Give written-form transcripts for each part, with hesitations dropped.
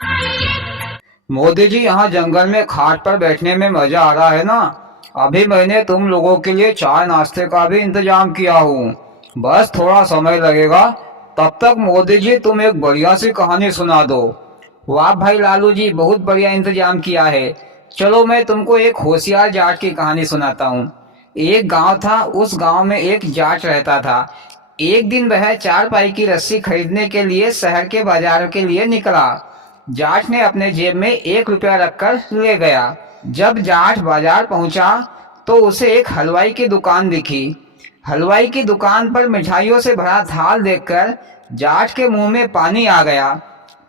मोदी जी, यहाँ जंगल में खाट पर बैठने में मजा आ रहा है ना। अभी मैंने तुम लोगों के लिए चाय नाश्ते का भी इंतजाम किया हूँ। बस थोड़ा समय लगेगा। तब तक मोदी जी तुम एक बढ़िया सी कहानी सुना दो। वाह भाई लालू जी, बहुत बढ़िया इंतजाम किया है। चलो मैं तुमको एक होशियार जाट की कहानी सुनाता हूँ। एक गांव था, उस गांव में एक जाट रहता था। एक दिन वह चारपाई की रस्सी खरीदने के लिए शहर के बाजार के लिए निकला। जाट ने अपने जेब में 1 रुपया रखकर ले गया। जब जाट बाजार पहुंचा तो उसे एक हलवाई की दुकान दिखी। हलवाई की दुकान पर मिठाइयों से भरा थाल देखकर जाट के मुंह में पानी आ गया।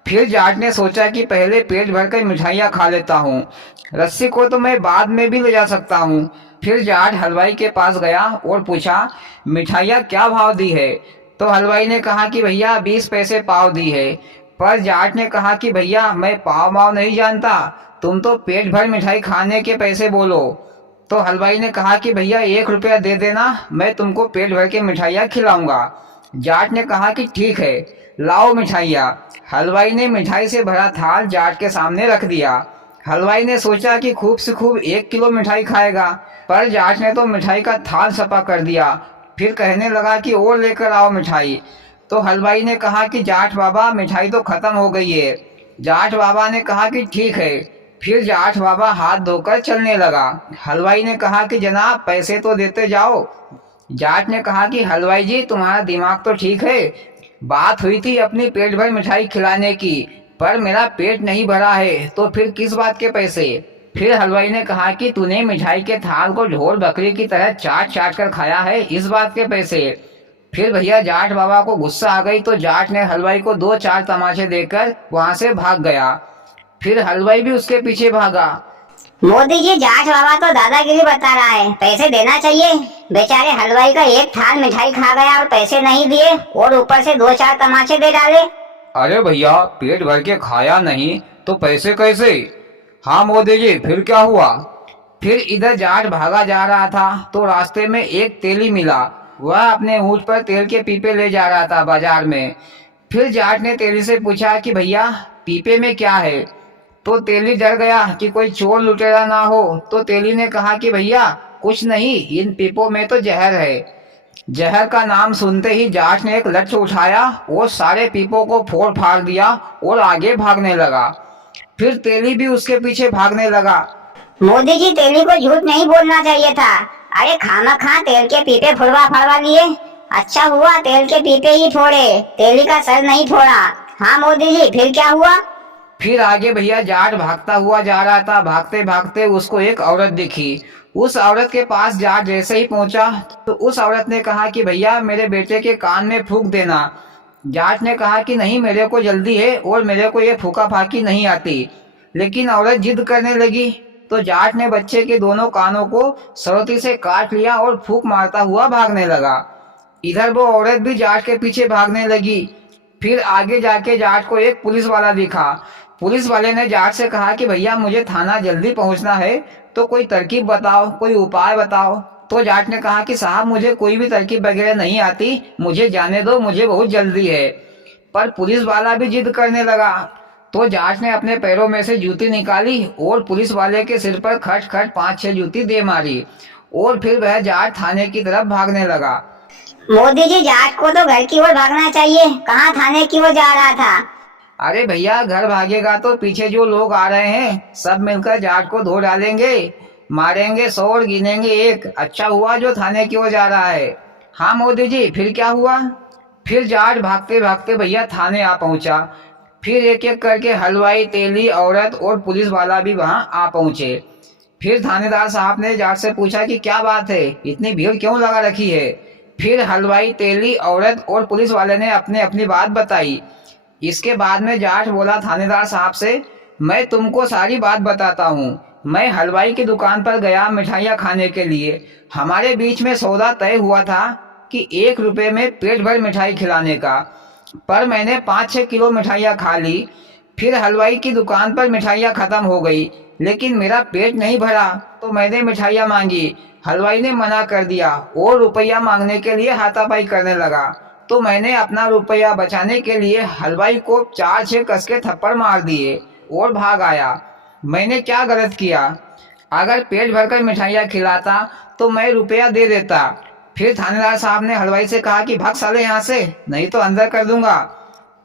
फिर जाट ने सोचा कि पहले पेट भरकर मिठाइयाँ खा लेता हूँ, रस्सी को तो मैं बाद में भी ले जा सकता हूँ। फिर जाट हलवाई के पास गया और पूछा, मिठाइयाँ क्या भाव दी है? तो हलवाई ने कहा कि भैया 20 पैसे पाव दी है। पर जाट ने कहा कि भैया मैं पाव माव नहीं जानता, तुम तो पेट भर मिठाई खाने के पैसे बोलो। तो हलवाई ने कहा कि भैया 1 रुपया दे देना, मैं तुमको पेट भर के मिठाइयाँ खिलाऊंगा। जाट ने कहा कि ठीक है, लाओ मिठाइयाँ। हलवाई ने मिठाई से भरा थाल जाट के सामने रख दिया। हलवाई ने सोचा कि खूब से खूब 1 किलो मिठाई खाएगा, पर जाट ने तो मिठाई का थाल सपा कर दिया। फिर कहने लगा कि और लेकर आओ मिठाई। तो हलवाई ने कहा कि जाट बाबा, मिठाई तो खत्म हो गई है। जाट बाबा ने कहा कि ठीक है। फिर जाट बाबा हाथ धोकर चलने लगा। हलवाई ने कहा कि जनाब पैसे तो देते जाओ। जाट ने कहा कि हलवाई जी, तुम्हारा दिमाग तो ठीक है, बात हुई थी अपनी पेट भर मिठाई खिलाने की, पर मेरा पेट नहीं भरा है, तो फिर किस बात के पैसे? फिर हलवाई ने कहा कि तूने मिठाई के थाल को ढोल बकरी की तरह चाट चाट कर खाया है, इस बात के पैसे। फिर भैया जाट बाबा को गुस्सा आ गई, तो जाट ने हलवाई को 2-4 तमाचे देकर वहां से भाग गया। फिर हलवाई भी उसके पीछे भागा। मोदी जी, जाट बाबा तो दादागिरी बता रहा है, पैसे देना चाहिए। बेचारे हलवाई का एक थाल मिठाई खा गया और पैसे नहीं दिए, और ऊपर से 2-4 तमाचे दे डाले। अरे भैया, पेट भर के खाया नहीं तो पैसे कैसे? हाँ मोदी जी, फिर क्या हुआ? फिर इधर जाट भागा जा रहा था तो रास्ते में एक तेली मिला। वह अपने ऊँट पर तेल के पीपे ले जा रहा था बाजार में। फिर जाट ने तेली से पूछा कि भैया, पीपे में क्या है? तो तेली डर गया कि कोई चोर लुटेरा ना हो। तो तेली ने कहा कि भैया कुछ नहीं, इन पीपों में तो जहर है। जहर का नाम सुनते ही जाट ने एक लठ उठाया और सारे पीपों को फोड़ फाड़ दिया और आगे भागने लगा। फिर तेली भी उसके पीछे भागने लगा। मोदी जी, तेली को झूठ नहीं बोलना चाहिए था। अरे खामा तेल के पीपे फुड़वा फड़वा लिए। अच्छा हुआ तेल के पीपे ही फोड़े, तेली का सर नहीं फोड़ा। हाँ मोदी जी, फिर क्या हुआ? फिर आगे भैया जाट भागता हुआ जा रहा था। भागते भागते उसको एक औरत दिखी। उस औरत के पास जाट जैसे ही पहुंचा तो उस औरत ने कहा कि भैया मेरे बेटे के कान में फूंक देना। जाट ने कहा कि नहीं, मेरे को जल्दी है और मेरे को ये फूका फाकी नहीं आती। लेकिन औरत जिद करने लगी तो जाट ने बच्चे के दोनों कानों को सरौती से काट लिया और फूंक मारता हुआ भागने लगा। इधर वो औरत भी जाट के पीछे भागने लगी। फिर आगे जाके जाट को एक पुलिस वाला दिखा। पुलिस वाले ने जाट से कहा कि भैया मुझे थाना जल्दी पहुंचना है, तो कोई तरकीब बताओ, कोई उपाय बताओ। तो जाट ने कहा कि साहब मुझे कोई भी तरकीब वगैरह नहीं आती, मुझे जाने दो, मुझे बहुत जल्दी है। पर पुलिस वाला भी जिद करने लगा। तो जाट ने अपने पैरों में से जूती निकाली और पुलिस वाले के सिर पर खट खट 5-6 जूती दे मारी और फिर वह जाट थाने की तरफ भागने लगा। मोदी जी, जाट को तो घर की ओर भागना चाहिए, कहाँ थाने की ओर जा रहा था? अरे भैया, घर भागेगा तो पीछे जो लोग आ रहे हैं सब मिलकर जाट को धो डालेंगे, मारेंगे 100 और गिनेंगे 1। अच्छा हुआ जो थाने की ओर जा रहा है। हाँ मोदी जी, फिर क्या हुआ? फिर जाट भागते भागते भैया थाने आ पहुंचा। फिर एक एक करके हलवाई, तेली, औरत और पुलिस वाला भी वहां आ पहुंचे। फिर थानेदार साहब ने जाट से पूछा कि क्या बात है, इतनी भीड़ क्यों लगा रखी है? फिर हलवाई, तेली, औरत और पुलिस वाले ने अपने अपनी बात बताई। इसके बाद में जाट बोला थानेदार साहब से, मैं तुमको सारी बात बताता हूँ। मैं हलवाई की दुकान पर गया मिठाइयाँ खाने के लिए। हमारे बीच में सौदा तय हुआ था कि 1 रुपये में पेट भर मिठाई खिलाने का, पर मैंने 5-6 किलो मिठाइयाँ खा ली। फिर हलवाई की दुकान पर मिठाइयाँ खत्म हो गई, लेकिन मेरा पेट नहीं भरा तो मैंने मिठाइयाँ मांगी। हलवाई ने मना कर दिया और रुपया मांगने के लिए हाथापाई करने लगा। तो मैंने अपना रुपया बचाने के लिए हलवाई को 4-6 कस के थप्पड़ मार दिए और भाग आया। मैंने क्या गलत किया? अगर पेट भरकर मिठाइयाँ खिलाता तो मैं रुपया दे देता। फिर थानेदार साहब ने हलवाई से कहा कि भाग साले यहाँ से, नहीं तो अंदर कर दूंगा।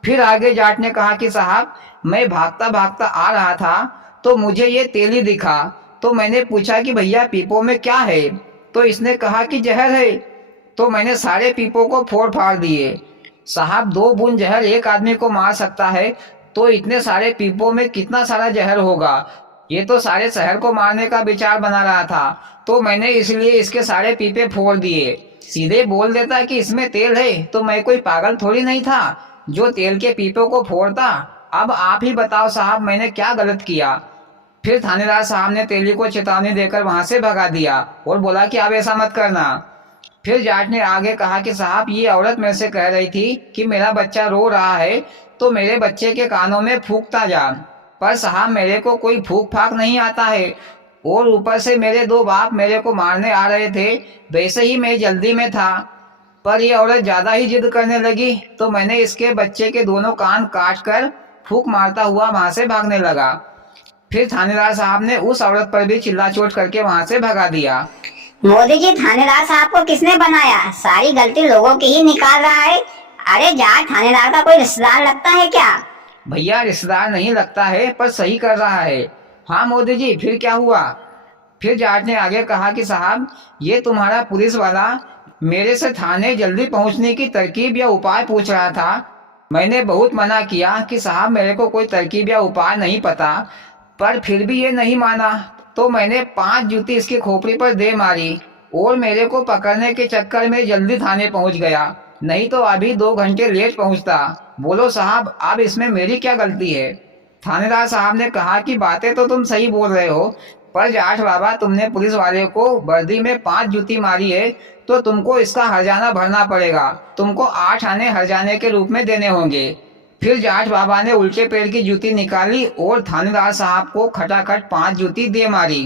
फिर आगे जाट ने कहा कि साहब, मैं भागता भागता आ रहा था तो मुझे ये तेली दिखा, तो मैंने पूछा कि भैया पीपो में क्या है? तो इसने कहा कि जहर है। तो मैंने सारे पीपो को फोड़ फाड़ दिए। साहब, 2 बूंद जहर एक आदमी को मार सकता है, तो इतने सारे पीपो में कितना सारा जहर होगा? ये तो सारे शहर को मारने का विचार बना रहा था, तो मैंने इसलिए इसके सारे पीपे फोड़ दिए। सीधे बोल देता कि इसमें तेल है तो मैं कोई पागल थोड़ी नहीं था जो तेल के पीपों को फोड़ता। अब आप ही बताओ साहब, मैंने क्या गलत किया? फिर थानेदार साहब ने तेली को चेतावनी देकर वहां से भगा दिया और बोला कि अब ऐसा मत करना। फिर जाट ने आगे कहा कि साहब, ये औरत मेरे से कह रही थी कि मेरा बच्चा रो रहा है तो मेरे बच्चे के कानों में फूंकता जा, पर साहब मेरे को कोई फूंक फाक नहीं आता है, और ऊपर से मेरे 2 बाप मेरे को मारने आ रहे थे, वैसे ही मैं जल्दी में था। पर ये औरत ज्यादा ही जिद करने लगी तो मैंने इसके बच्चे के दोनों कान काट कर फूंक मारता हुआ वहां से भागने लगा। फिर थानेदार साहब ने उस औरत पर भी चिल्ला चोट करके वहां से भगा दिया। मोदी जी, थानेदार साहब को किसने बनाया? सारी गलती लोगों की ही निकाल रहा है। अरे जाट थानेदार का कोई रिश्तेदार लगता है क्या? भैया, रिश्तेदार नहीं लगता है, पर सही कर रहा है। हाँ मोदी जी, फिर क्या हुआ? फिर जाट ने आगे कहा कि साहब, ये तुम्हारा पुलिस वाला मेरे से थाने जल्दी पहुंचने की तरकीब या उपाय पूछ रहा था। मैंने बहुत मना किया कि साहब मेरे को कोई तरकीब या उपाय नहीं पता, पर फिर भी ये नहीं माना, तो मैंने 5 जूती इसकी खोपड़ी पर दे मारी और मेरे को पकड़ने के चक्कर में जल्दी थाने पहुंच गया, नहीं तो अभी 2 घंटे लेट पहुंचता। बोलो साहब, अब इसमें मेरी क्या गलती है? थानेदार साहब ने कहा कि बातें तो तुम सही बोल रहे हो, पर जाट बाबा, तुमने पुलिस वाले को वर्दी में 5 जूती मारी है तो तुमको इसका हर्जाना भरना पड़ेगा। तुमको 8 आने हर्जाने के रूप में देने होंगे। फिर जाट बाबा ने उल्टे पैर की जूती निकाली और थानेदार साहब को खटाखट 5 जूती दे मारी।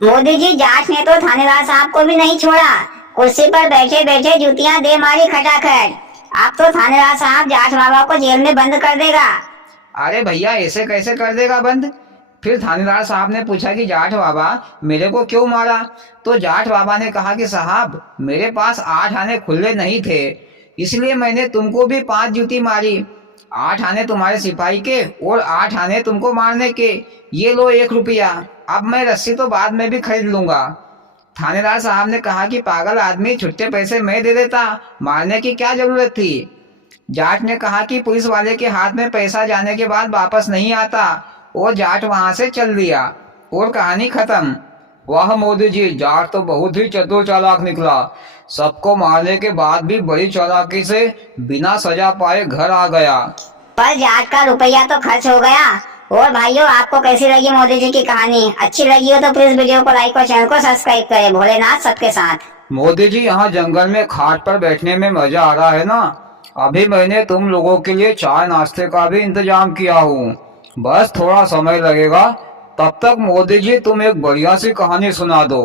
मोदी जी, जाट ने तो थानेदार साहब को भी नहीं छोड़ा, कुर्सी पर बैठे बैठे जूतियां दे मारी खटाखट। अब तो थानेदार साहब जाट बाबा को जेल में बंद कर देगा। अरे भैया, ऐसे कैसे कर देगा बंद? फिर थानेदार साहब ने पूछा कि जाट बाबा, मेरे को क्यों मारा? तो जाट बाबा ने कहा कि साहब, मेरे पास 8 आने खुले नहीं थे, इसलिए मैंने तुमको भी 5 जूती मारी। 8 आने तुम्हारे सिपाही के और 8 आने तुमको मारने के। ये लो 1 रुपया, अब मैं रस्सी तो बाद में भी खरीद लूंगा। थानेदार साहब ने कहा कि पागल आदमी, छुट्टे पैसे मैं दे देता, मारने की क्या जरूरत थी? जाट ने कहा कि पुलिस वाले के हाथ में पैसा जाने के बाद वापस नहीं आता, और जाट वहां से चल दिया और कहानी खत्म। वाह मोदी जी, जाट तो बहुत ही चतुर चालाक निकला। सबको मारने के बाद भी बड़ी चालाकी से बिना सजा पाए घर आ गया। पर जाट का रुपया तो खर्च हो गया। और भाइयों, आपको कैसी लगी मोदी जी की कहानी? अच्छी लगी हो तो प्लीज वीडियो को लाइक और चैनल को सब्सक्राइब करें। भोलेनाथ सबके साथ। मोदी जी, यहाँ जंगल में खाट पर बैठने में मजा आ रहा है ना? अभी मैंने तुम लोगों के लिए चाय नाश्ते का भी इंतजाम किया हूँ, बस थोड़ा समय लगेगा। तब तक मोदी जी तुम एक बढ़िया सी कहानी सुना दो।